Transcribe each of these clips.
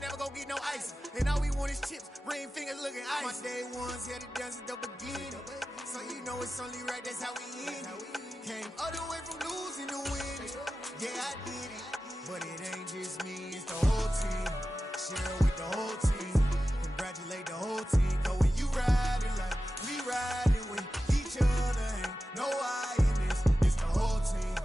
ain't never gonna get no ice. And all we want is chips, ring fingers looking ice. My day ones had to dance at the beginning. So you know it's only right, that's how we end it. Came all the way from losing to winning. Yeah, I did it. But it ain't just me, it's the whole team. Share it with the whole team. Congratulate the whole team. Cause when you riding like we riding with each other, ain't no I in this. It's the whole team.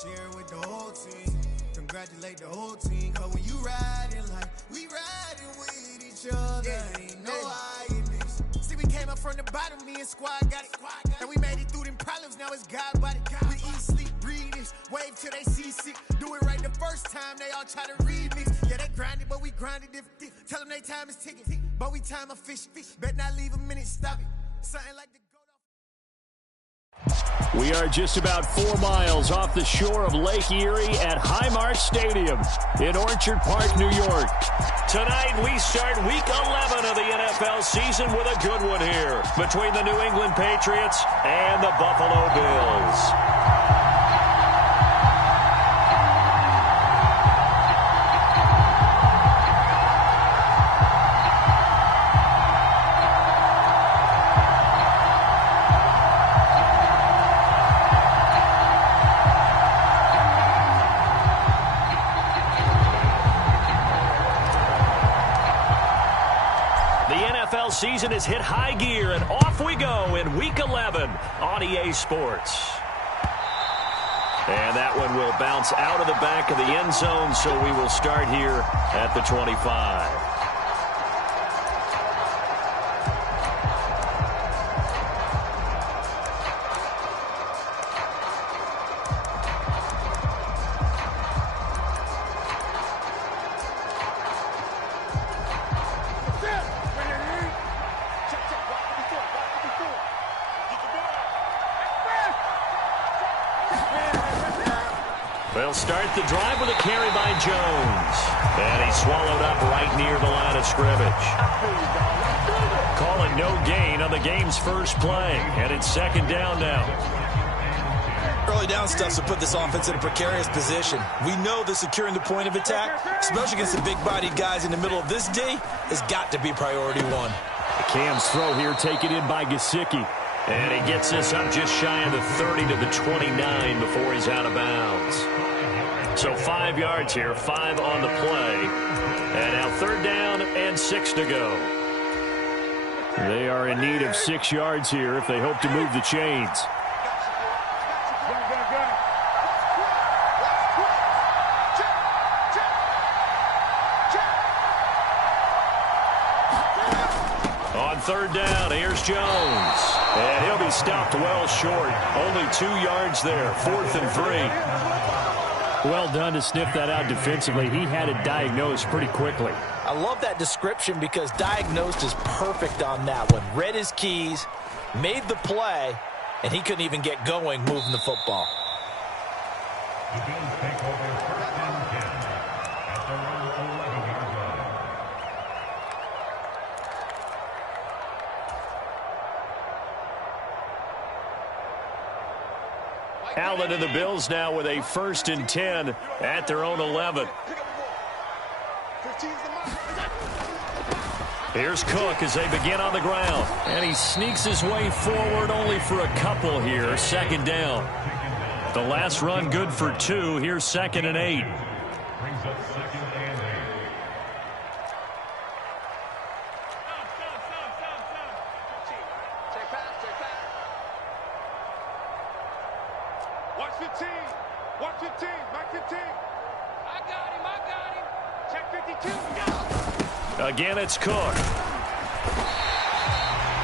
Share it with the whole team. Congratulate the whole team. Cause when you riding like we riding with each other, ain't no I in this. See, we came up from the bottom, me and squad got it. And we made it through them problems, now it's God body. We eat, sleep, breathe this, wave till they see sick. Do it right the first time, they all try to remix. Yeah, they grinded, but we grinded different. Tell them they time is ticking, but we time a fish. Bet not leave a minute, stop it. Something like the We are just about 4 miles off the shore of Lake Erie at Highmark Stadium in Orchard Park, New York. Tonight, we start Week 11 of the NFL season with a good one here between the New England Patriots and the Buffalo Bills. Season has hit high gear, and off we go in Week 11 on EA Sports. And that one will bounce out of the back of the end zone, so we will start here at the 25. They'll start the drive with a carry by Jones. And he's swallowed up right near the line of scrimmage. Calling no gain on the game's first play. And it's second down now. Early down stuff to put this offense in a precarious position. We know that securing the point of attack, especially against the big-bodied guys in the middle of this D, has got to be priority one. The Cam's throw here taken in by Gesicki. And he gets this up just shy of the 30 to the 29 before he's out of bounds. So 5 yards here, 5 on the play. And now third down and 6 to go. They are in need of 6 yards here if they hope to move the chains. On third down, here's Jones. And he'll be stopped well short. Only 2 yards there, 4th and 3. Well done to sniff that out defensively. He had it diagnosed pretty quickly. I love that description because diagnosed is perfect on that one. Read his keys, made the play, and he couldn't even get going moving the football. The Bills take over 1st and 10 at their own 11-yard line. Allen and the Bills now with a 1st and 10 at their own 11. Here's Cook as they begin on the ground. And he sneaks his way forward only for a couple here. Second down. The last run good for 2. Here's 2nd and 8. Brings up 2nd and 8. Watch 15. Watch 15. Back 15. I got him. Check 52. Again, it's Cook.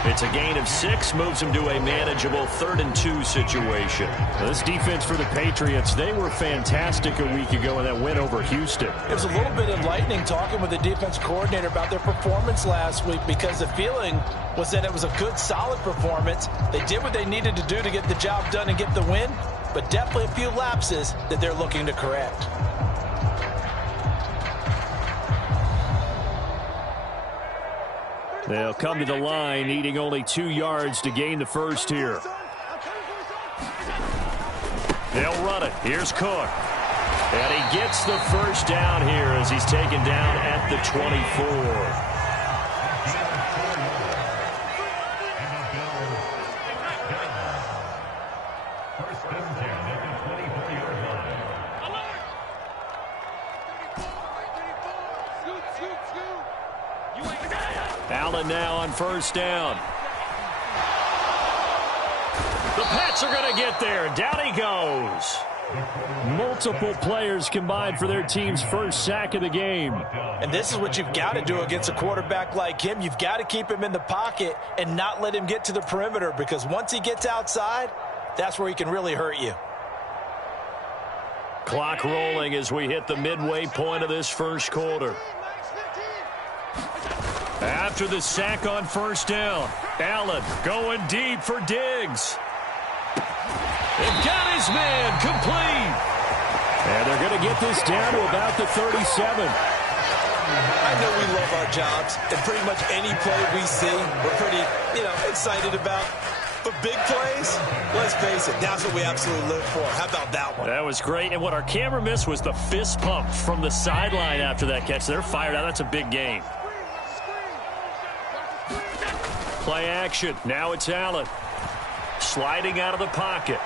It's a gain of 6, moves him to a manageable 3rd and 2 situation. This defense for the Patriots, they were fantastic a week ago in that win over Houston. It was a little bit enlightening talking with the defense coordinator about their performance last week because the feeling was that it was a good, solid performance. They did what they needed to do to get the job done and get the win, but definitely a few lapses that they're looking to correct. They'll come to the line, needing only 2 yards to gain the first here. They'll run it. Here's Cook. And he gets the first down here as he's taken down at the 24. Allen now on first down. The Pats are going to get there. Down he goes. Multiple players combined for their team's first sack of the game. And this is what you've got to do against a quarterback like him. You've got to keep him in the pocket and not let him get to the perimeter, because once he gets outside, that's where he can really hurt you. Clock rolling as we hit the midway point of this first quarter. After the sack on first down, Allen going deep for Diggs. They've got his man complete. And they're going to get this down to about the 37. I know we love our jobs, and pretty much any play we see, we're pretty, excited about. But big plays, let's face it, that's what we absolutely live for. How about that one? That was great. And what our camera missed was the fist pump from the sideline after that catch. They're fired out. That's a big game. Play action. Now it's Allen. Sliding out of the pocket.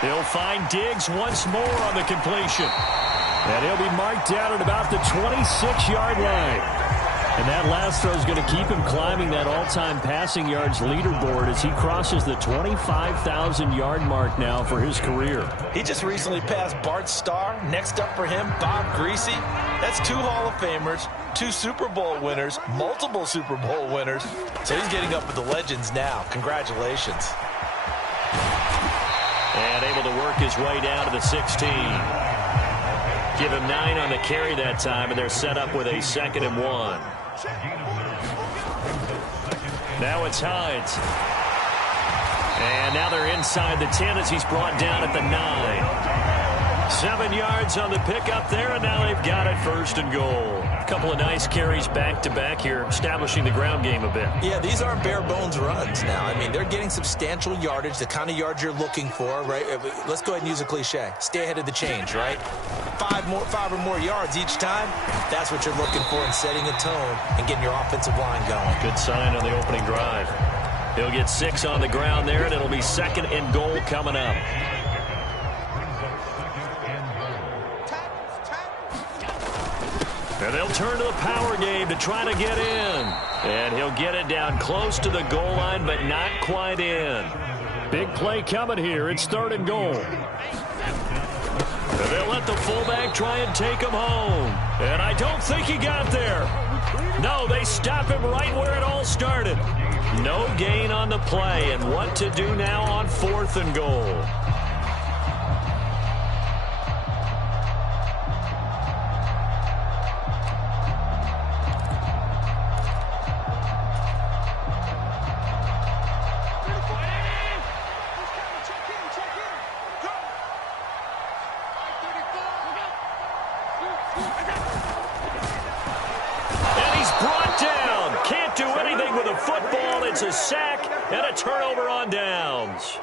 He'll find Diggs once more on the completion. And he'll be marked down at about the 26-yard line. And that last throw is going to keep him climbing that all-time passing yards leaderboard as he crosses the 25,000-yard mark now for his career. He just recently passed Bart Starr. Next up for him, Bob Greasy. That's 2 Hall of Famers, 2 Super Bowl winners, multiple Super Bowl winners. So he's getting up with the legends now. Congratulations. And able to work his way down to the 16. Give him 9 on the carry that time, and they're set up with a 2nd and 1. Now it's Hines. And now they're inside the 10 as he's brought down at the 9. 7 yards on the pickup there, and now they've got it 1st and goal. A couple of nice carries back-to-back here, establishing the ground game a bit. Yeah, these aren't bare-bones runs now. I mean, they're getting substantial yardage, the kind of yards you're looking for, right? Let's go ahead and use a cliche. Stay ahead of the change, right? 5 or more yards each time, that's what you're looking for in setting a tone and getting your offensive line going. Good sign on the opening drive. He'll get 6 on the ground there, and it'll be 2nd and goal coming up. And they'll turn to the power game to try to get in. And he'll get it down close to the goal line, but not quite in. Big play coming here. It's 3rd and goal. And they'll let the fullback try and take him home. And I don't think he got there. No, they stop him right where it all started. No gain on the play. And what to do now on 4th and goal. It's a sack and a turnover on downs.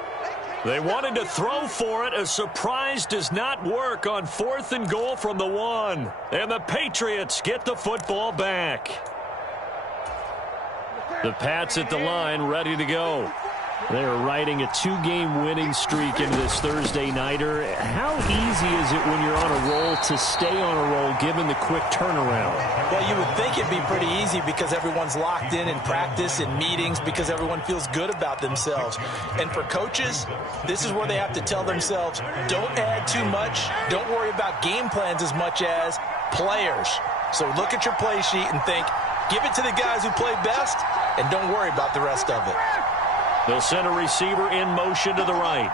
They wanted to throw for it. A surprise does not work on 4th and goal from the 1. And the Patriots get the football back. The Pats at the line, ready to go. They are riding a 2-game winning streak into this Thursday nighter. How easy is it when you're on a roll to stay on a roll given the quick turnaround? Well, you would think it'd be pretty easy because everyone's locked in practice and meetings because everyone feels good about themselves. And for coaches, this is where they have to tell themselves, don't add too much. Don't worry about game plans as much as players. So look at your play sheet and think, give it to the guys who play best and don't worry about the rest of it. They'll send a receiver in motion to the right.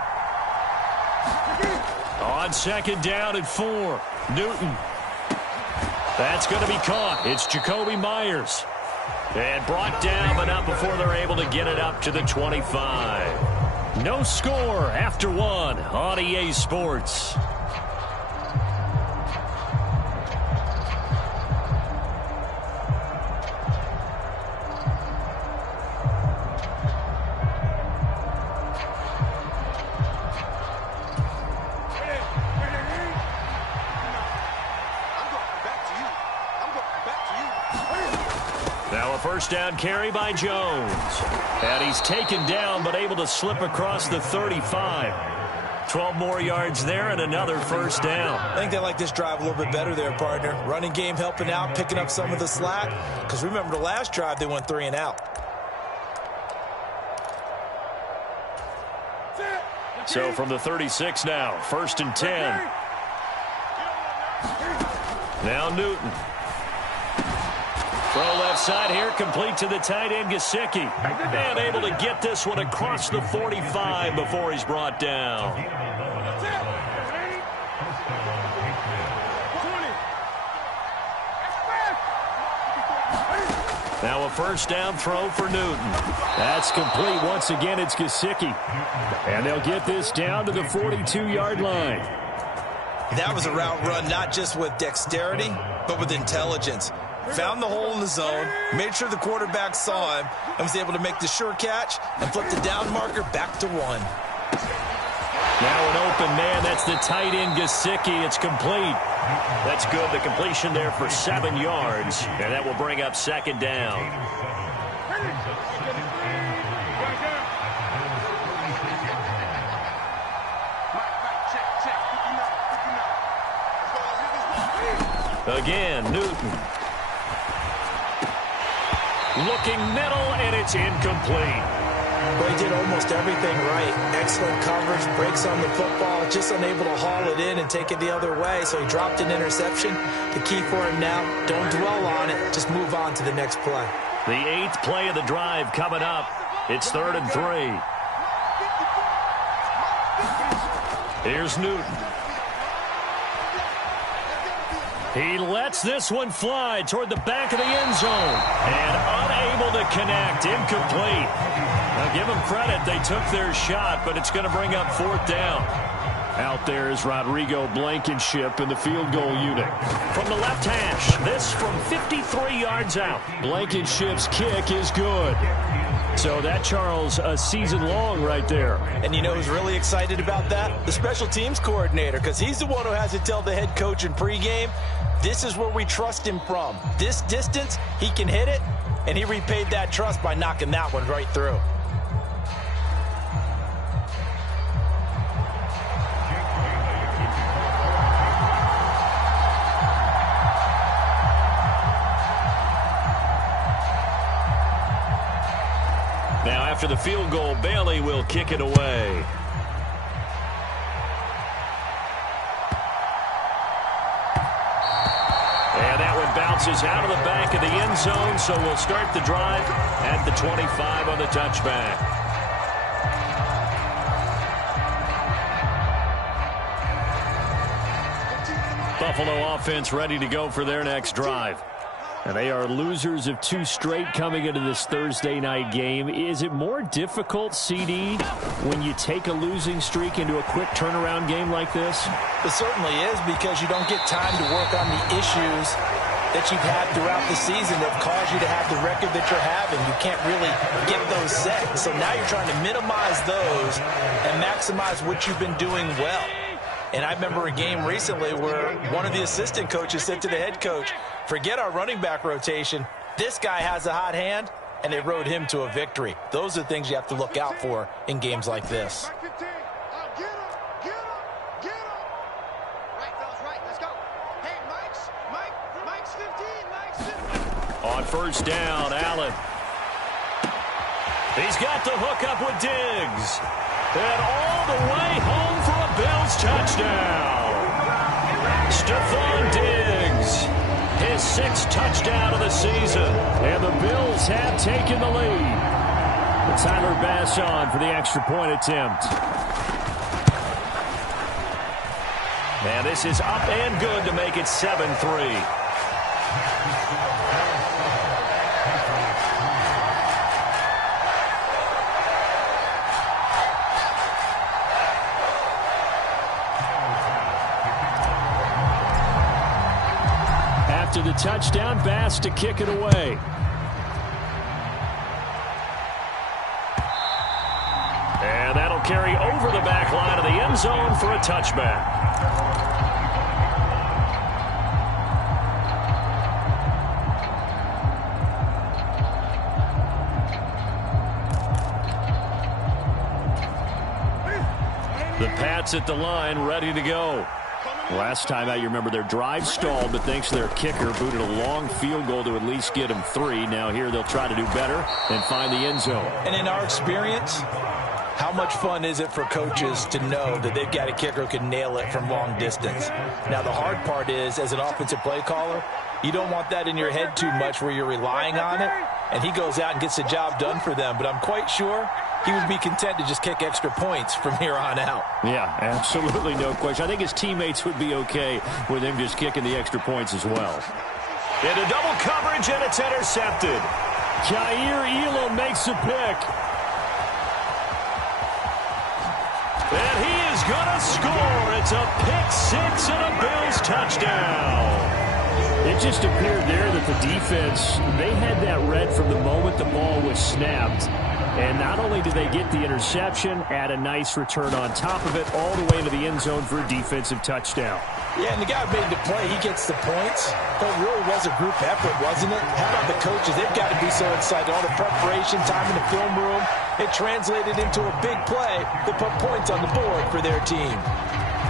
On 2nd down and 4. Newton. That's going to be caught. It's Jacoby Myers. And brought down, but not before they're able to get it up to the 25. No score after 1 on EA Sports. Now a first down carry by Jones. And he's taken down but able to slip across the 35. 12 more yards there and another first down. I think they like this drive a little bit better there, partner. Running game helping out, picking up some of the slack. Because remember the last drive, they went 3 and out. So from the 36 now, first and 10. Now Newton. Throw left side here, complete to the tight end, Gesicki. And able to get this one across the 45 before he's brought down. Now a first down throw for Newton. That's complete. Once again, it's Gesicki. And they'll get this down to the 42-yard line. That was a route run not just with dexterity, but with intelligence. Found the hole in the zone, made sure the quarterback saw him, and was able to make the sure catch and flip the down marker back to 1. Now an open man. That's the tight end, Gesicki. It's complete. That's good. The completion there for 7 yards, and that will bring up second down. Again, Newton. Looking middle, and it's incomplete. Well, he did almost everything right. Excellent coverage, breaks on the football, just unable to haul it in and take it the other way, so he dropped an interception. The key for him now, don't dwell on it, just move on to the next play. The 8th play of the drive coming up. It's 3rd and 3. Here's Newton. He lets this one fly toward the back of the end zone. And unable to connect. Incomplete. Now give them credit. They took their shot, but it's going to bring up 4th down. Out there is Rodrigo Blankenship in the field goal unit. From the left hash, this from 53 yards out. Blankenship's kick is good. So that, Charles, a season long right there. And you know who's really excited about that? The special teams coordinator, because he's the one who has to tell the head coach in pregame, this is where we trust him from. This distance, he can hit it, and he repaid that trust by knocking that one right through. Now, after the field goal, Bailey will kick it away. And that one bounces out of the back of the end zone, so we'll start the drive at the 25 on the touchback. Buffalo offense ready to go for their next drive. And they are losers of 2 straight coming into this Thursday night game. Is it more difficult, CD, when you take a losing streak into a quick turnaround game like this? It certainly is, because you don't get time to work on the issues that you've had throughout the season that caused you to have the record that you're having. You can't really get those set. So now you're trying to minimize those and maximize what you've been doing well. And I remember a game recently where one of the assistant coaches said to the head coach, forget our running back rotation. This guy has a hot hand, and they rode him to a victory. Those are the things you have to look out for in games like this. On first down, Allen. He's got the hook up with Diggs. And all the way home for a Bills touchdown. Stephon Diggs, his 6th touchdown of the season. And the Bills have taken the lead. But Tyler Bass on for the extra point attempt. And this is up and good to make it 7-3. After the touchdown, Bass to kick it away. And that'll carry over the back line of the end zone for a touchback. Pats at the line, ready to go. Last time out, you remember their drive stalled, but thanks to their kicker, booted a long field goal to at least get them 3. Now here they'll try to do better and find the end zone. And in our experience, how much fun is it for coaches to know that they've got a kicker who can nail it from long distance? Now, the hard part is, as an offensive play caller, you don't want that in your head too much where you're relying on it, and he goes out and gets the job done for them. But I'm quite sure he would be content to just kick extra points from here on out. Yeah, absolutely no question. I think his teammates would be okay with him just kicking the extra points as well. Into double coverage, and it's intercepted. Jair Elam makes a pick. And he is going to score. It's a pick 6 and a Bills touchdown. It just appeared there that the defense, they had that read from the moment the ball was snapped. And not only did they get the interception, add a nice return on top of it, all the way into the end zone for a defensive touchdown. Yeah, and the guy who made the play, he gets the points. But it really was a group effort, wasn't it? How about the coaches? They've got to be so excited. All the preparation, time in the film room, it translated into a big play that put points on the board for their team.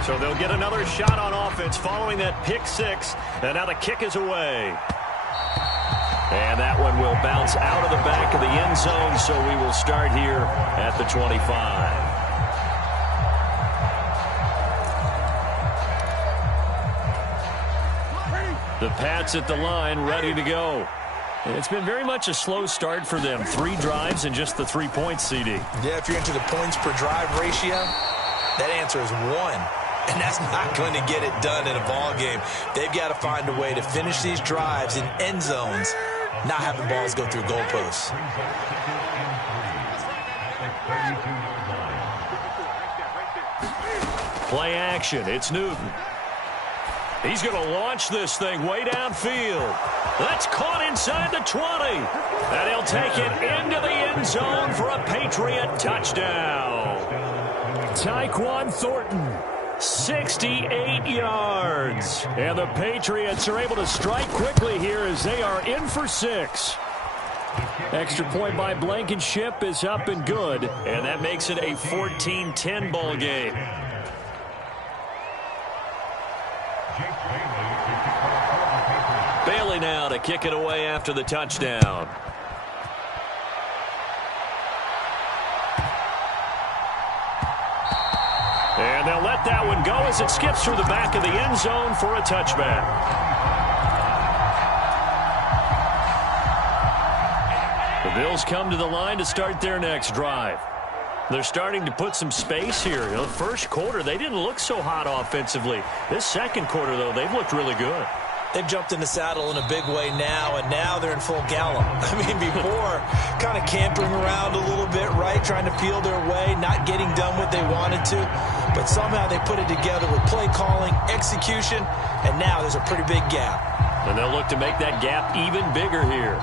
So they'll get another shot on offense following that pick 6, and now the kick is away. And that one will bounce out of the back of the end zone, so we will start here at the 25. The Pats at the line, ready to go. It's been very much a slow start for them. 3 drives and just the 3 points, CD. Yeah, if you're into the points per drive ratio, that answer is 1. And that's not going to get it done in a ball game. They've got to find a way to finish these drives in end zones, not having balls go through goalposts. Play action. It's Newton. He's going to launch this thing way downfield. That's caught inside the 20. And he'll take it into the end zone for a Patriot touchdown. Tyquan Thornton, 68 yards. And the Patriots are able to strike quickly here as they are in for 6. Extra point by Blankenship is up and good. And that makes it a 14-10 ball game. Bailey now to kick it away after the touchdown. And they'll let that one go as it skips through the back of the end zone for a touchback. The Bills come to the line to start their next drive. They're starting to put some space here. You know, the first quarter, they didn't look so hot offensively. This second quarter, though, they've looked really good. They've jumped in the saddle in a big way now, and now they're in full gallop. I mean, before, kind of cantering around a little bit, right, trying to peel their way, not getting done what they wanted to. But somehow they put it together with play calling, execution, and now there's a pretty big gap. And they'll look to make that gap even bigger here.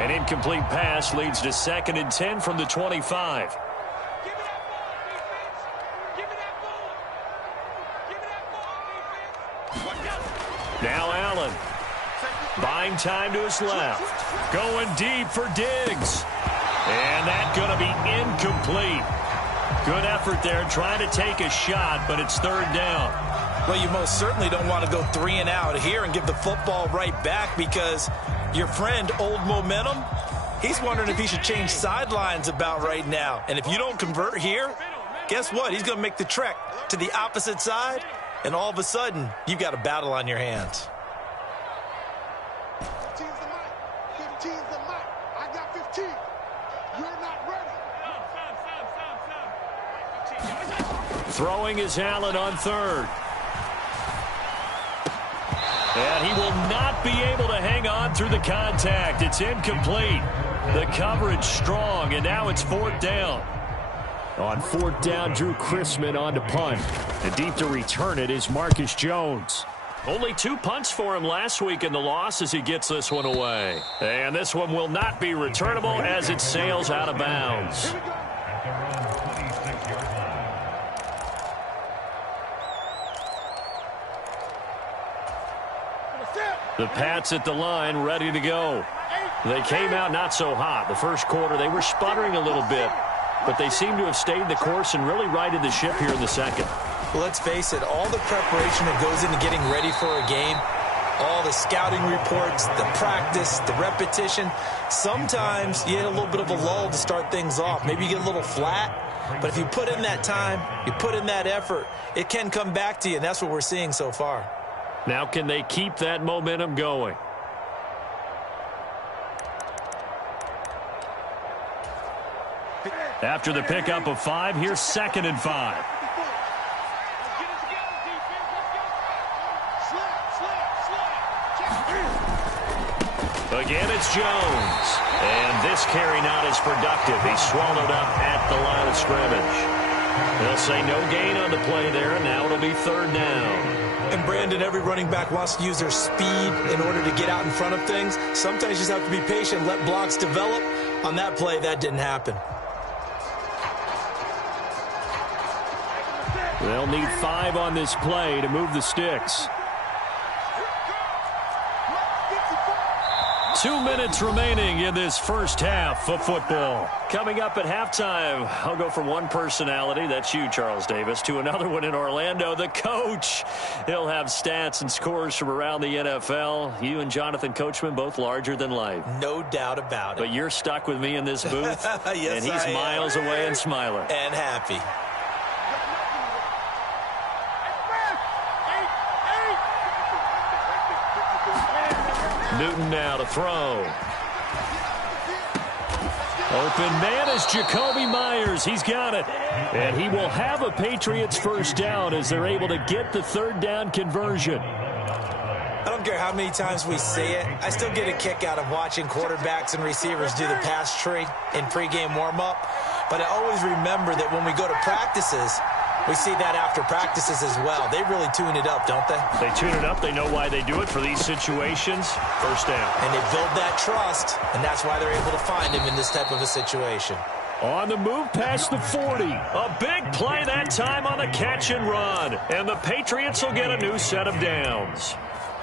An incomplete pass leads to 2nd and 10 from the 25. Now Allen. Buying time to his left. Going deep for Diggs. And that's going to be incomplete. Good effort there trying to take a shot, but it's 3rd down. Well, you most certainly don't want to go 3 and out here and give the football right back because your friend, Old Momentum, he's wondering if he should change sidelines about right now. And if you don't convert here, guess what? He's going to make the trek to the opposite side, and all of a sudden, you've got a battle on your hands. 15's the mic. 15's the mic. I got 15. You're not ready. Throwing is Allen on 3rd. And he will not be able to hang on through the contact. It's incomplete. The coverage strong, and now it's 4th down. On 4th down, Drew Chrisman on to punt. And deep to return it is Marcus Jones. Only 2 punts for him last week in the loss as he gets this one away. And this one will not be returnable as it sails out of bounds. The Pats at the line, ready to go. They came out not so hot. The first quarter, they were sputtering a little bit. but they seem to have stayed the course and really righted the ship here in the second. Well, let's face it, all the preparation that goes into getting ready for a game, all the scouting reports, the practice, the repetition, sometimes you hit a little bit of a lull to start things off. Maybe you get a little flat, but if you put in that time, you put in that effort, it can come back to you, and that's what we're seeing so far. Now can they keep that momentum going? After the pickup of 5, here's 2nd and 5. Again, it's Jones. And this carry not as productive. He's swallowed up at the line of scrimmage. They'll say no gain on the play there, and now it'll be 3rd down. And Brandon, every running back wants to use their speed in order to get out in front of things. Sometimes you just have to be patient, let blocks develop. On that play, that didn't happen. They'll need 5 on this play to move the sticks. 2 minutes remaining in this first half of football. Coming up at halftime, I'll go from one personality, that's you, Charles Davis, to another one in Orlando, the coach. He'll have stats and scores from around the NFL. You and Jonathan Coachman, both larger than life. No doubt about it. But you're stuck with me in this booth, yes, and he's miles away and smiling. And happy. Newton now to throw. Open man is Jacoby Myers. He's got it. And he will have a Patriots first down as they're able to get the 3rd down conversion. I don't care how many times we see it. I still get a kick out of watching quarterbacks and receivers do the pass tree in pregame warm-up. But I always remember that when we go to practices, we see that after practices as well. They really tune it up, don't they? They tune it up. They know why they do it for these situations. First down. And they build that trust, and that's why they're able to find him in this type of a situation. On the move past the 40. A big play that time on the catch and run. And the Patriots will get a new set of downs.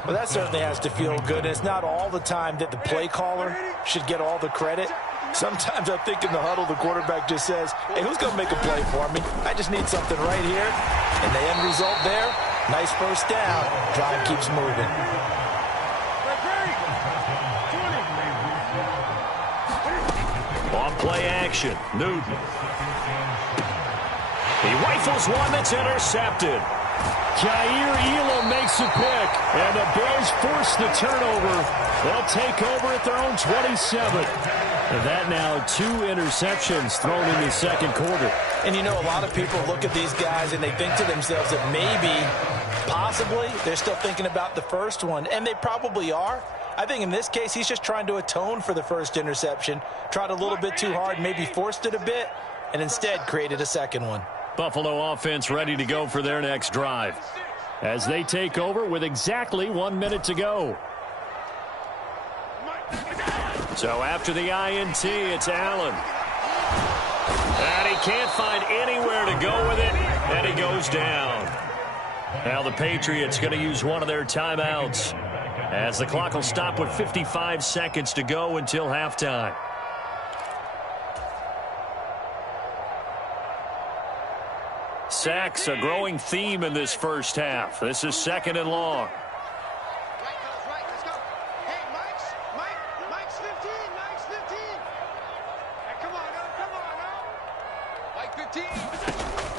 Well, that certainly has to feel good. It's not all the time that the play caller should get all the credit. Sometimes I think in the huddle, the quarterback just says, hey, who's going to make a play for me? I just need something right here. And the end result there, nice first down. Drive keeps moving. On play action, Newton. He rifles one that's intercepted. Jair Elam makes a pick, and the Bears force the turnover. They'll take over at their own 27. And that now 2 interceptions thrown in the second quarter. And you know, a lot of people look at these guys and they think to themselves that maybe, possibly, they're still thinking about the first one. And they probably are. I think in this case, he's just trying to atone for the first interception. Tried a little bit too hard, maybe forced it a bit, and instead created a second one. Buffalo offense ready to go for their next drive as they take over with exactly 1 minute to go. So after the INT, it's Allen. And he can't find anywhere to go with it, and he goes down. Now the Patriots going to use one of their timeouts as the clock will stop with 55 seconds to go until halftime. Sacks, a growing theme in this first half. This is 2nd and long.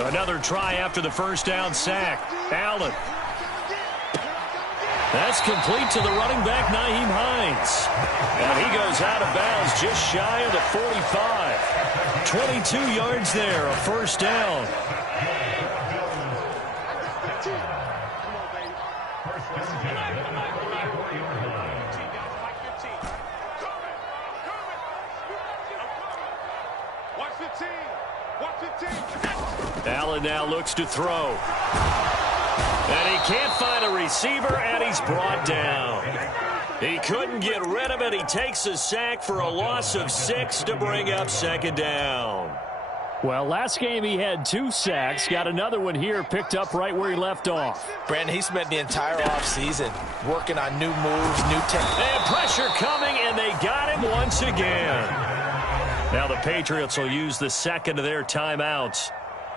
Another try after the first down sack. Allen. That's complete to the running back, Nyheim Hines. And he goes out of bounds just shy of the 45. 22 yards there, a first down. Allen now looks to throw. And he can't find a receiver, and he's brought down. He couldn't get rid of it. He takes a sack for a loss of 6 to bring up 2nd down. Well, last game he had 2 sacks. Got another one here, picked up right where he left off. Brandon, he spent the entire offseason working on new moves, new techniques. And pressure coming, and they got him once again. Now the Patriots will use the second of their timeouts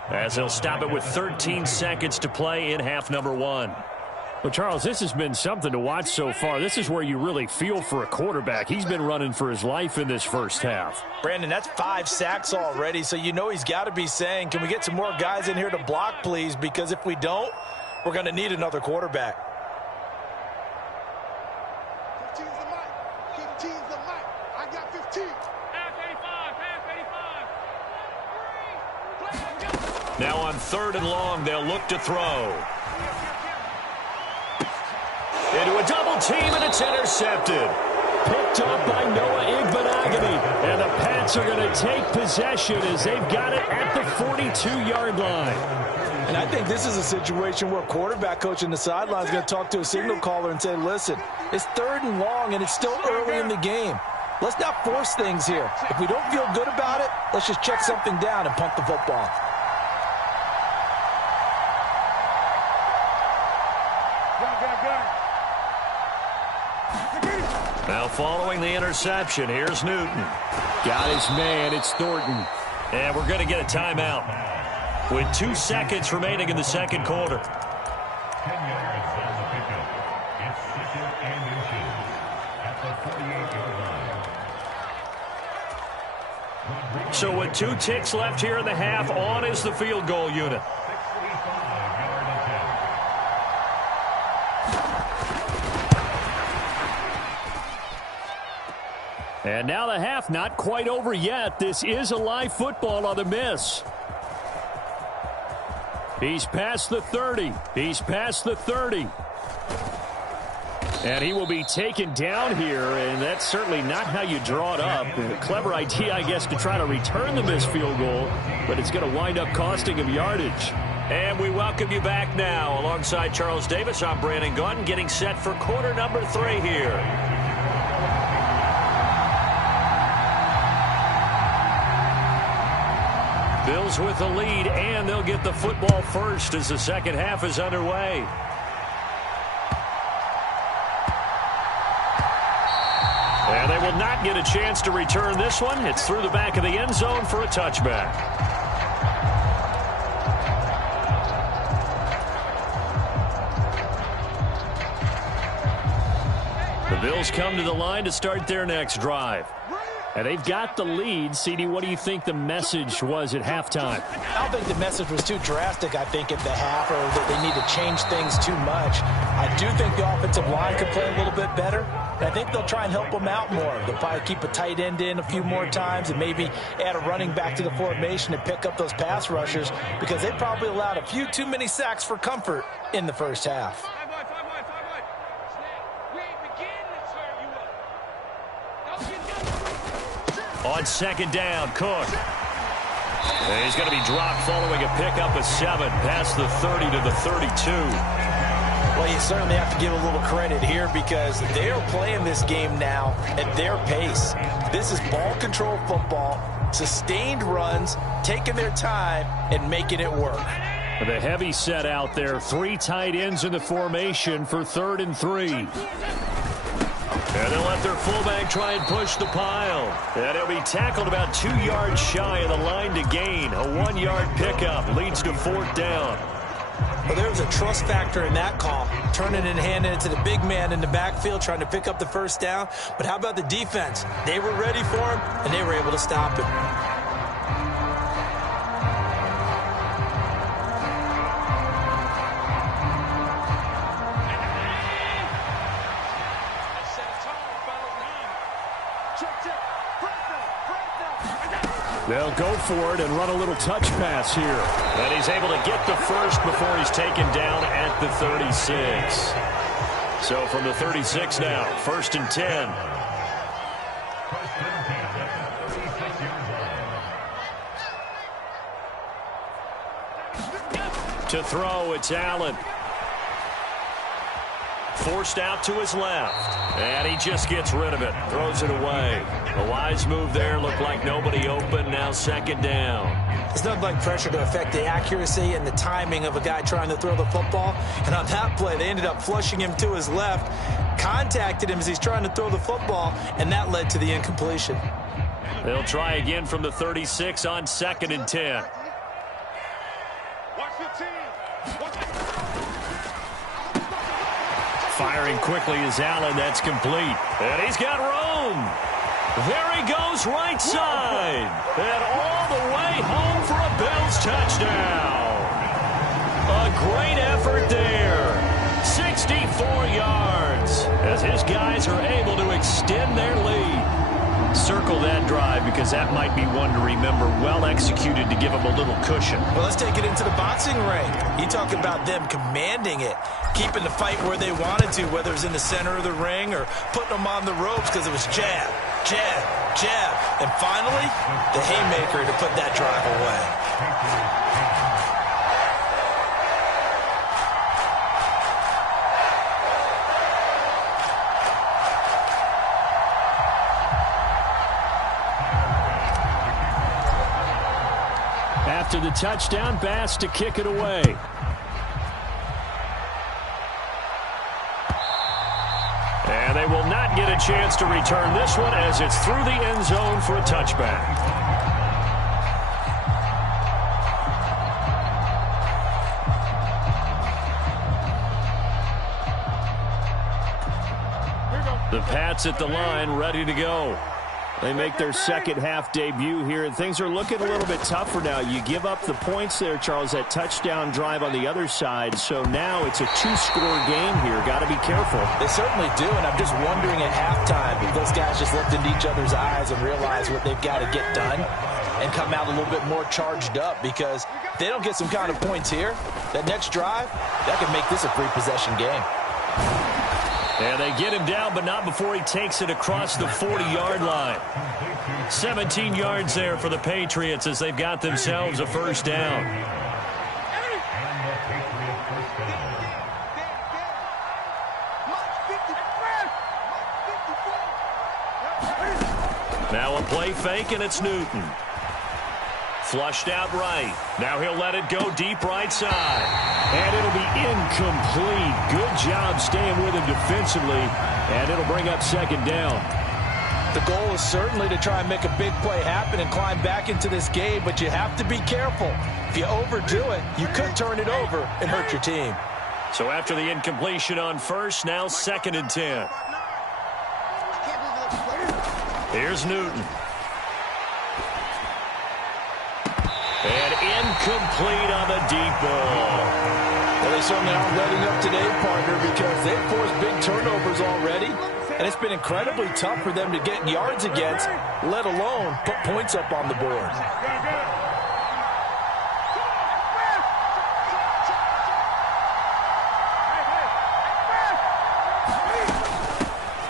as they'll stop it with 13 seconds to play in half number 1. Well, Charles, this has been something to watch so far. This is where you really feel for a quarterback. He's been running for his life in this first half. Brandon, that's 5 sacks already, so you know he's got to be saying, can we get some more guys in here to block, please? Because if we don't, we're going to need another quarterback. 15's the mic. 15's the mic. I got 15. Half 85. Now on 3rd and long, they'll look to throw. Into a double team, and it's intercepted. Picked up by Noah Igbenogany. And the Pats are going to take possession as they've got it at the 42-yard line. And I think this is a situation where quarterback coach in the sideline is going to talk to a signal caller and say, listen, it's 3rd and long, and it's still early in the game. Let's not force things here. If we don't feel good about it, let's just check something down and punt the football. Now following the interception, here's Newton. Got his man, it's Thornton. And we're going to get a timeout with 2 seconds remaining in the second quarter. 10 yards on the pickup. It's 2nd and inches at the 48-yard line. So with 2 ticks left here in the half, on is the field goal unit. 65-yard attempt. And now the half not quite over yet. This is a live football on the miss. He's past the 30. He's past the 30. And he will be taken down here, and that's certainly not how you draw it up. A clever idea, I guess, to try to return the missed field goal, but it's going to wind up costing him yardage. And we welcome you back now. Alongside Charles Davis, I'm Brandon Gunn, getting set for quarter number 3 here. Bills with the lead, and they'll get the football first as the second half is underway. And they will not get a chance to return this one. It's through the back of the end zone for a touchback. The Bills come to the line to start their next drive. And they've got the lead. CD, what do you think the message was at halftime? I don't think the message was too drastic, I think, at the half, or that they need to change things too much. I do think the offensive line could play a little bit better. And I think they'll try and help them out more. They'll probably keep a tight end in a few more times and maybe add a running back to the formation and pick up those pass rushers, because they probably allowed a few too many sacks for comfort in the first half. On second down, Cook. And he's going to be dropped following a pickup of 7 past the 30 to the 32. Well, you certainly have to give a little credit here, because they are playing this game now at their pace. This is ball control football, sustained runs, taking their time and making it work. The heavy set out there. 3 tight ends in the formation for 3rd and 3. And they'll let their fullback try and push the pile. And he'll be tackled about 2 yards shy of the line to gain. A 1-yard pickup leads to 4th down. Well, there was a trust factor in that call, turning and handing it to the big man in the backfield, trying to pick up the first down. But how about the defense? They were ready for him, and they were able to stop him. They'll go for it and run a little touch pass here. And he's able to get the first before he's taken down at the 36. So from the 36 now, 1st and 10. To throw, it's Allen. Forced out to his left. And he just gets rid of it. Throws it away. A wise move there. Looked like nobody open. Now 2nd down. It's nothing like pressure to affect the accuracy and the timing of a guy trying to throw the football. And on that play, they ended up flushing him to his left. Contacted him as he's trying to throw the football. And that led to the incompletion. They'll try again from the 36 on 2nd and 10. Firing quickly is Allen. That's complete. And he's got room. There he goes right side. And all the way home for a Bills touchdown. A great effort there. 64 yards as his guys are able to extend their lead. Circle that drive because that might be one to remember. Well executed to give them a little cushion. Well, let's take it into the boxing ring. You talk about them commanding it, keeping the fight where they wanted to, whether it's in the center of the ring or putting them on the ropes because it was jab, jab, jab. And finally, the haymaker to put that drive away. After the touchdown, Bass to kick it away. And they will not get a chance to return this one as it's through the end zone for a touchback. The Pats at the line, ready to go. They make their second half debut here, and things are looking a little bit tougher now. You give up the points there, Charles, that touchdown drive on the other side. So now it's a two-score game here. Got to be careful. They certainly do, and I'm just wondering at halftime if those guys just looked into each other's eyes and realized what they've got to get done and come out a little bit more charged up, because if they don't get some kind of points here, that next drive, that could make this a three-possession game. And they get him down, but not before he takes it across the 40-yard line. 17 yards there for the Patriots as they've got themselves a first down. Now a play fake, and it's Newton. Flushed out right. Now he'll let it go deep right side. And it'll be incomplete. Good job staying with him defensively. And it'll bring up second down. The goal is certainly to try and make a big play happen and climb back into this game, but you have to be careful. If you overdo it, you could turn it over and hurt your team. So after the incompletion on first, now 2nd and 10. Here's Newton. And incomplete on the deep ball. Well, they certainly aren't letting up today, partner, because they've forced big turnovers already, and it's been incredibly tough for them to get yards against, let alone put points up on the board.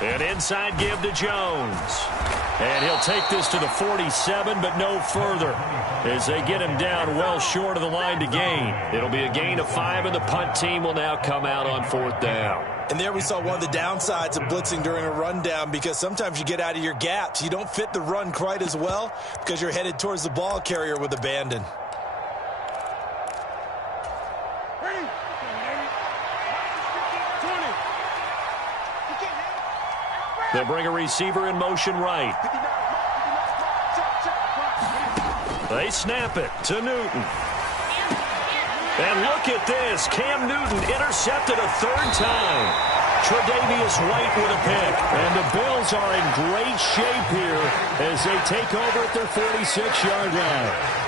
An inside give to Jones. And he'll take this to the 47, but no further, as they get him down well short of the line to gain. It'll be a gain of 5, and the punt team will now come out on 4th down. And there we saw one of the downsides of blitzing during a rundown, because sometimes you get out of your gaps. You don't fit the run quite as well because you're headed towards the ball carrier with abandon. They'll bring a receiver in motion right. They snap it to Newton. And look at this. Cam Newton intercepted a 3rd time. Tre'Davious White with a pick. And the Bills are in great shape here as they take over at their 46-yard line.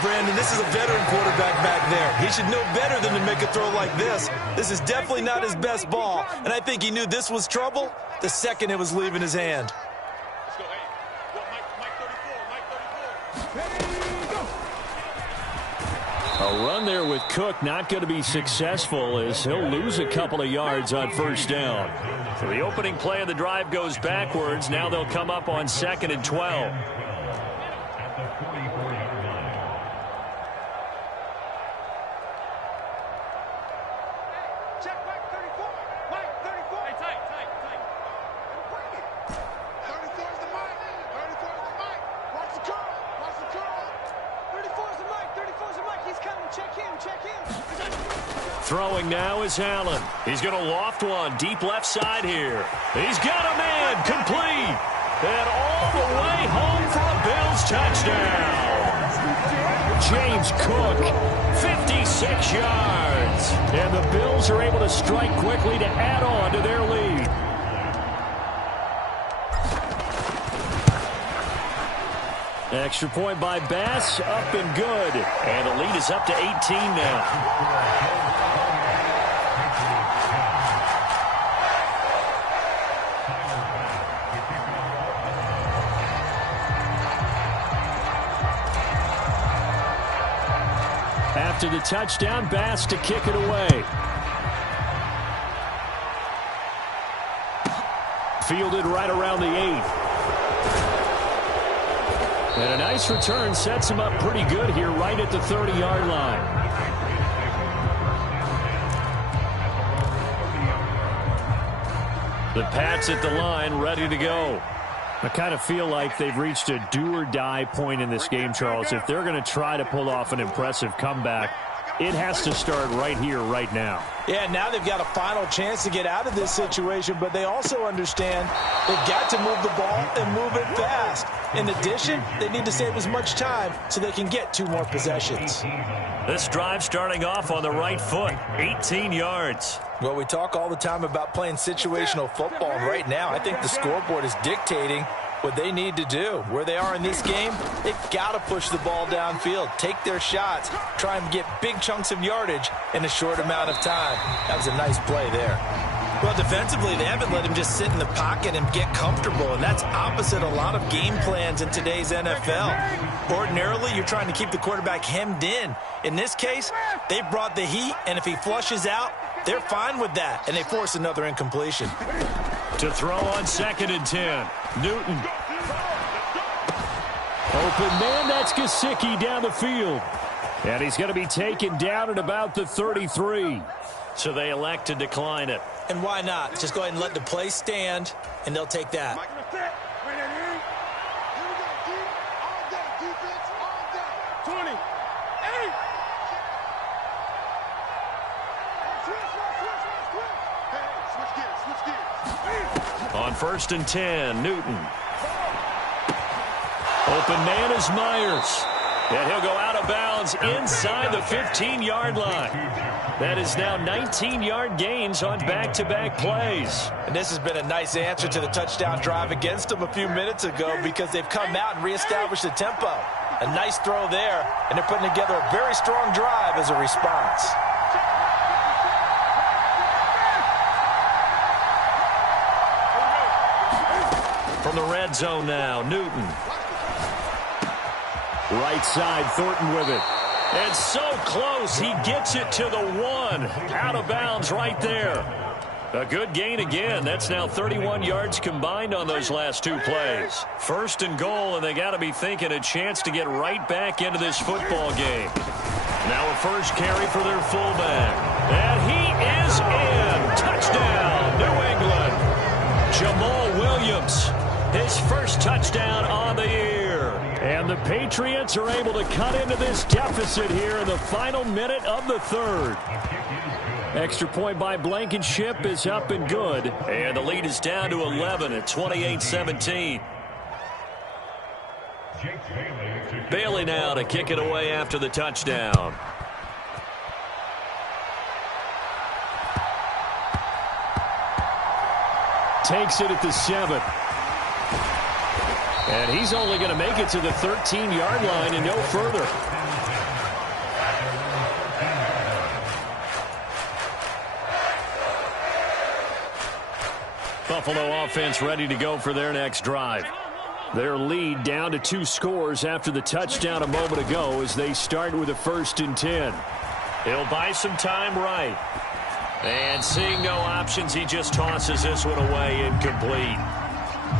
Brandon, this is a veteran quarterback back there. He should know better than to make a throw like this. This is definitely not his best ball, and I think he knew this was trouble the second it was leaving his hand. A run there with Cook not going to be successful as he'll lose a couple of yards on first down. So the opening play of the drive goes backwards. Now they'll come up on 2nd and 12. Throwing now is Allen. He's going to loft one deep left side here. He's got a man complete. And all the way home for a Bills touchdown. James Cook, 56 yards. And the Bills are able to strike quickly to add on to their lead. Extra point by Bass, up and good. And the lead is up to 18 now. After the touchdown, Bass to kick it away. Fielded right around the 8. And a nice return sets him up pretty good here right at the 30-yard line. The Pats at the line, ready to go. I kind of feel like they've reached a do-or-die point in this game, Charles. If they're going to try to pull off an impressive comeback, it has to start right here, right now. Yeah, now they've got a final chance to get out of this situation, but they also understand they've got to move the ball and move it fast. In addition, they need to save as much time so they can get 2 more possessions. This drive starting off on the right foot, 18 yards. Well, we talk all the time about playing situational football, and right now I think the scoreboard is dictating what they need to do. Where they are in this game, they've got to push the ball downfield, take their shots, try and get big chunks of yardage in a short amount of time. That was a nice play there. Well, defensively, they haven't let him just sit in the pocket and get comfortable, and that's opposite a lot of game plans in today's NFL. Ordinarily, you're trying to keep the quarterback hemmed in. In this case, they brought the heat, and if he flushes out, they're fine with that, and they force another incompletion. To throw on 2nd and 10. Newton. Open man, that's Gesicki down the field. And he's going to be taken down at about the 33. So they elect to decline it. And why not? Just go ahead and let the play stand, and they'll take that. On 1st and 10, Newton. Open man is Myers. And he'll go out of bounds inside the 15-yard line. That is now 19-yard gains on back-to-back plays. And this has been a nice answer to the touchdown drive against them a few minutes ago because they've come out and reestablished the tempo. A nice throw there, and they're putting together a very strong drive as a response. From the red zone now, Newton. Right side, Thornton with it. And so close, he gets it to the 1. Out of bounds right there. A good gain again. That's now 31 yards combined on those last 2 plays. 1st and goal, and they got to be thinking a chance to get right back into this football game. Now a first carry for their fullback. And he is in. Touchdown, New England. Jamal Williams, his first touchdown on the year. And the Patriots are able to cut into this deficit here in the final minute of the 3rd. Extra point by Blankenship is up and good. And the lead is down to 11 at 28-17. Bailey now to kick it away after the touchdown. Takes it at the 7. And he's only going to make it to the 13-yard line and no further. Buffalo offense ready to go for their next drive. Their lead down to 2 scores after the touchdown a moment ago as they start with a 1st and 10. He'll buy some time right. And seeing no options, he just tosses this one away incomplete.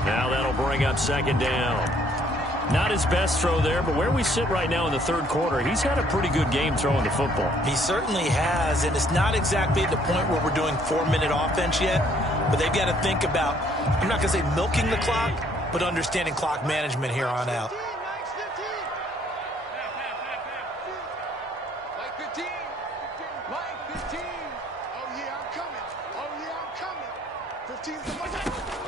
Now that'll bring up 2nd down. Not his best throw there, but where we sit right now in the 3rd quarter, he's had a pretty good game throwing the football. He certainly has, and it's not exactly at the point where we're doing 4-minute offense yet, but they've got to think about, I'm not going to say milking the clock, but understanding clock management here on out.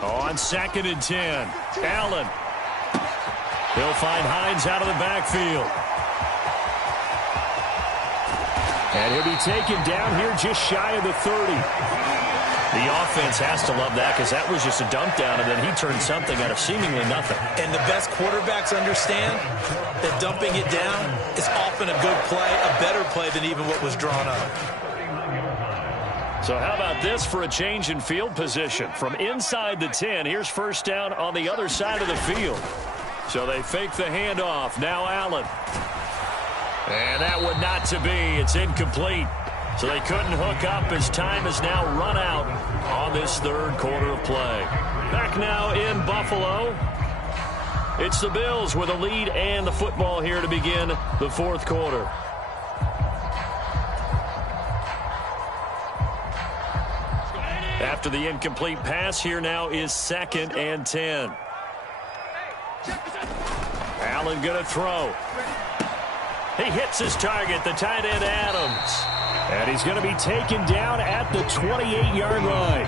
On 2nd and 10, Allen. He'll find Hines out of the backfield. And he'll be taken down here just shy of the 30. The offense has to love that because that was just a dump down, and then he turned something out of seemingly nothing. And the best quarterbacks understand that dumping it down is often a good play, a better play than even what was drawn up. So how about this for a change in field position? From inside the 10, here's first down on the other side of the field. So they fake the handoff. Now Allen. And that one not to be. It's incomplete. So they couldn't hook up as time is now run out on this third quarter of play. Back now in Buffalo. It's the Bills with a lead and the football here to begin the fourth quarter. After the incomplete pass, here now is 2nd and 10. Allen going to throw. He hits his target, the tight end Adams. And he's going to be taken down at the 28-yard line.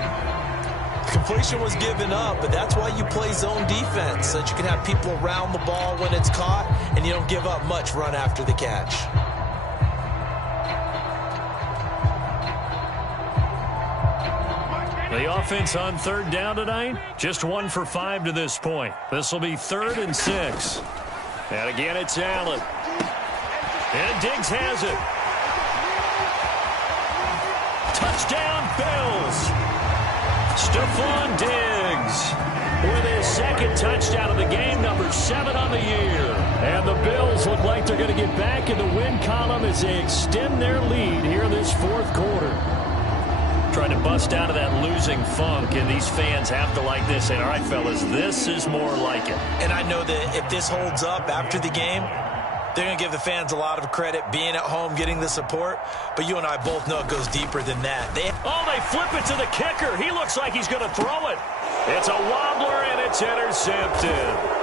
Completion was given up, but that's why you play zone defense, so that you can have people around the ball when it's caught, and you don't give up much run after the catch. The offense on third down tonight, just 1 for 5 to this point. This will be 3rd and 6. And again, it's Allen. And Diggs has it. Touchdown, Bills. Stephon Diggs with his 2nd touchdown of the game, number 7 on the year. And the Bills look like they're going to get back in the win column as they extend their lead here in this fourth quarter. Trying to bust out of that losing funk, and these fans have to like this. Saying, all right, fellas, this is more like it. And I know that if this holds up after the game, they're going to give the fans a lot of credit being at home, getting the support. But you and I both know it goes deeper than that. They flip it to the kicker. He looks like he's going to throw it. It's a wobbler, and it's intercepted.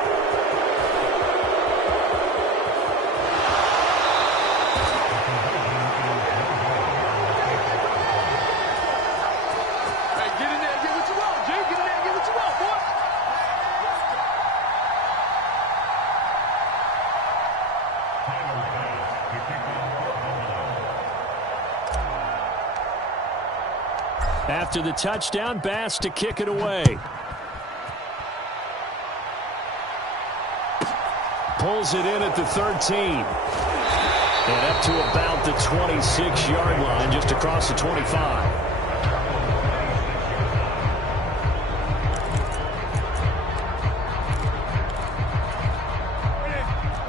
After the touchdown, Bass to kick it away. Pulls it in at the 13. And up to about the 26-yard line, just across the 25.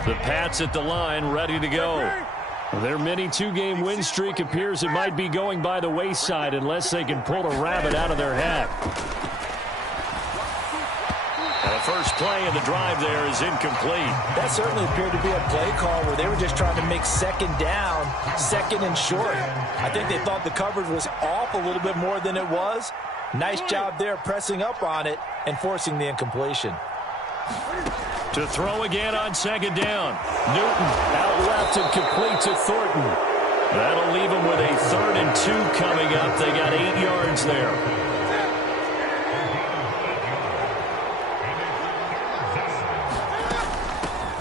The Pats at the line, ready to go. Their mini two-game win streak appears it might be going by the wayside unless they can pull a rabbit out of their hat. And the first play of the drive there is incomplete. That certainly appeared to be a play call where they were just trying to make 2nd down, 2nd and short. I think they thought the coverage was off a little bit more than it was. Nice job there pressing up on it and forcing the incompletion. To throw again on 2nd down. Newton out left and complete to Thornton. That'll leave them with a 3rd and 2 coming up. They got 8 yards there.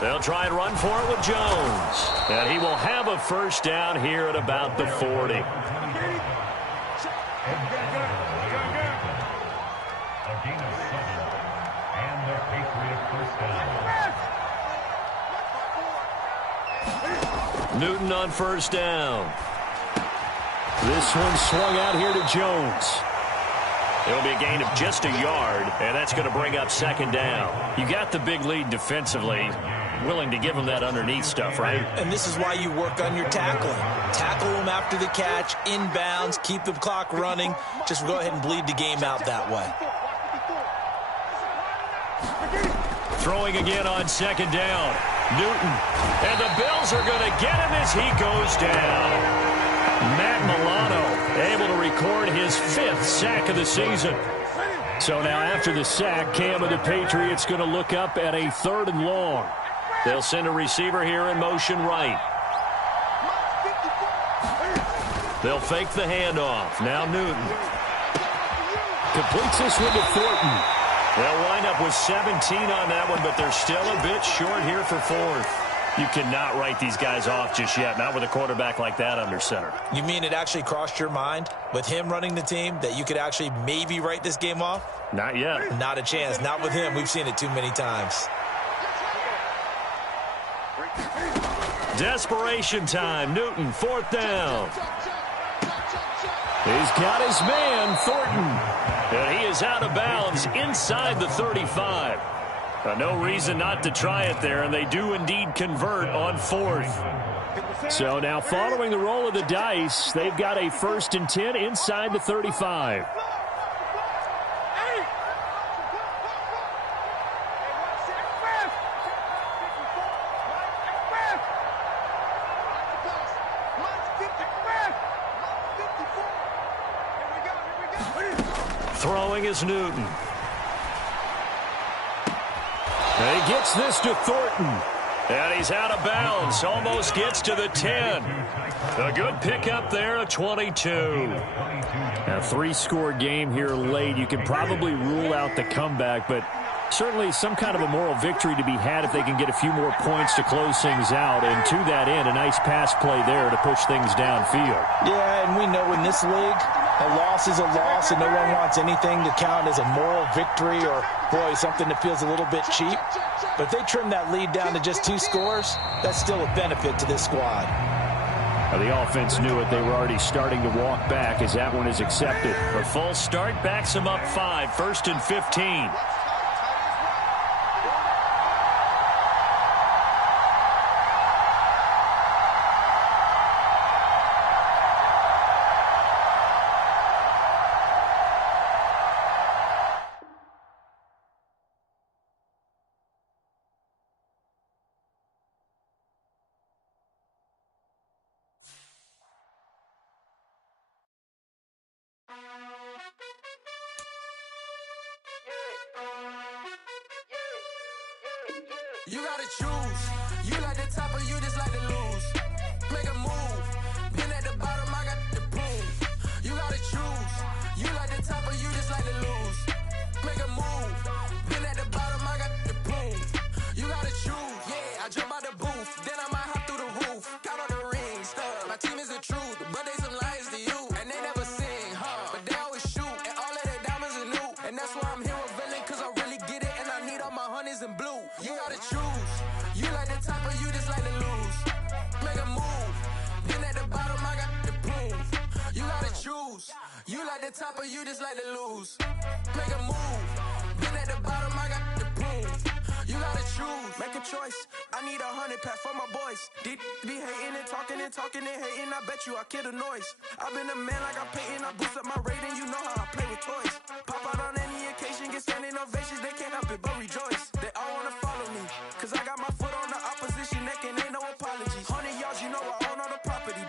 They'll try and run for it with Jones. And he will have a first down here at about the 40. Newton on first down. This one swung out here to Jones. It'll be a gain of just a yard, and that's going to bring up 2nd down. You got the big lead defensively. Willing to give them that underneath stuff, right? And this is why you work on your tackling. Tackle them after the catch, inbounds, keep the clock running. Just go ahead and bleed the game out that way. Throwing again on 2nd down. Newton. And the Bills are going to get him as he goes down. Matt Milano able to record his 5th sack of the season. So now after the sack, Cam of the Patriots going to look up at a 3rd and long. They'll send a receiver here in motion right. They'll fake the handoff. Now Newton. Completes this one to Thornton. They'll wind up with 17 on that one, but they're still a bit short here for fourth. You cannot write these guys off just yet, not with a quarterback like that under center. You mean it actually crossed your mind with him running the team that you could actually maybe write this game off? Not yet. Not a chance. Not with him. We've seen it too many times. Desperation time. Newton, fourth down. He's got his man, Thornton. And he is out of bounds inside the 35. No reason not to try it there, and they do indeed convert on fourth. So now following the roll of the dice, they've got a 1st and 10 inside the 35. Throwing is Newton. And he gets this to Thornton. And he's out of bounds. Almost gets to the 10. A good pickup there, a 22. A 3-score game here late. You can probably rule out the comeback, but certainly some kind of a moral victory to be had if they can get a few more points to close things out. And to that end, a nice pass play there to push things downfield. Yeah, and we know in this league, a loss is a loss, and no one wants anything to count as a moral victory or, boy, something that feels a little bit cheap. But if they trim that lead down to just 2 scores, that's still a benefit to this squad. The offense knew it. They were already starting to walk back as that one is accepted. A false start backs him up 5, 1st and 15. You gotta choose. You like the top or you just like to lose. Make a move. Been at the bottom, I got the proof. You gotta choose. You like the top or you just like to lose. Make a move. Been at the bottom, I got the proof. You gotta choose. Yeah, I jump out the booth. Then I might hop through the roof. Count on the rings. My team is the truth, but they some liars to you. And they never sing, but they always shoot. And all of their diamonds are new. And that's why I'm here with villain, cause I really get it. And I need all my honeys in blue. You gotta choose. You like the top or you just like to lose. Make a move. Been at the bottom, I got the proof. You gotta choose. You like the top or you just like to lose. Make a move. Been at the bottom, I got the proof. You gotta choose. Make a choice. I need 100 pack for my boys. Be hating and talking and hating. I bet you I kill the noise. I've been a man like I'm Peyton. I boost up my rating. You know how I play with toys. Pop out on any occasion, get standing ovations. They can't help it but rejoice. They all wanna follow me, cause I got my foot on the opposition neck and ain't no apologies. 100 yards, you know I own all the property.